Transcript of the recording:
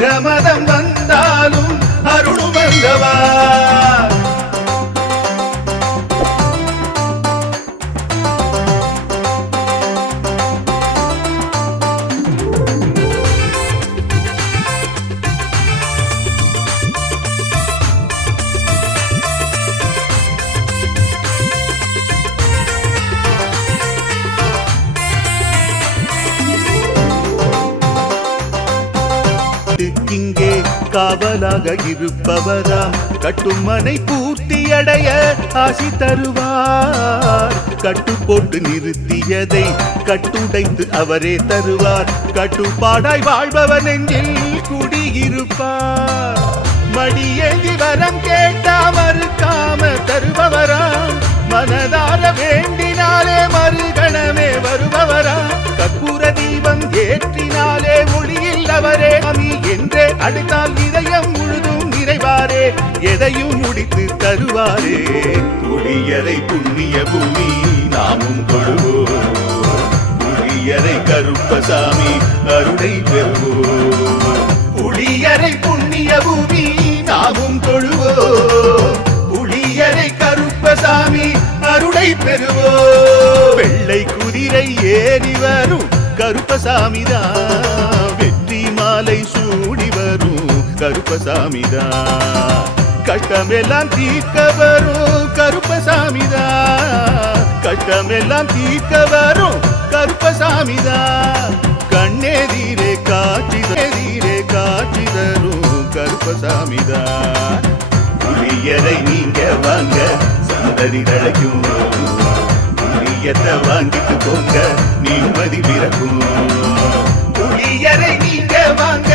பிரமதம் வந்தாலும் அருளும் வந்தவா இங்கே காவலாக இருப்பவராம் கட்டுமனை பூர்த்தியடைய ஆசி தருவார். கட்டு போட்டு நிறுத்தியதை கட்டுடைத்து அவரே தருவார். கட்டுப்பாடாய் வாழ்பவர் நெஞ்சில் குடியிருப்பார். மடியேந்தி வரம் கேட்டா மறுக்காம தருபவராம். மனதார வேண்டினாலே மறுகணமே வருபவராம். கற்பூர தீபம் ஏற்றினாலே ஒளியில் அவரே அமி என்றே அழைத்தால் இதயம் முழுதும் நிறைவாரே. எதையும் முடித்து தருவாரே. புளியரை புண்ணிய பூமி நாமும் தொழுவோம். புளியரை கருப்பசாமி அருளை பெறுவோம். புளியரை புண்ணிய பூமி நாமும் தொழுவோம். புளியரை கருப்பசாமி அருளை பெறுவோம். வெள்ளை குதிரை ஏறி வரும் கருப்பசாமிதான். வெற்றி மாலை சூடி வரும் கருப்பசாமிதான். கட்டமெல்லாம் தீர்க்க வரும் கருப்பசாமிதான். கட்டமெல்லாம் தீர்க்க வரும் கருப்பசாமிதான். கண்ணெதிரே காட்சி தரும் கருப்பசாமிதான். புளியரை நீங்க வாங்க சந்ததி கிடைக்கும். புளியத்தை வாங்கிட்டு போங்க நிம்மதி பிறக்கும். புளியரை நீங்க வாங்க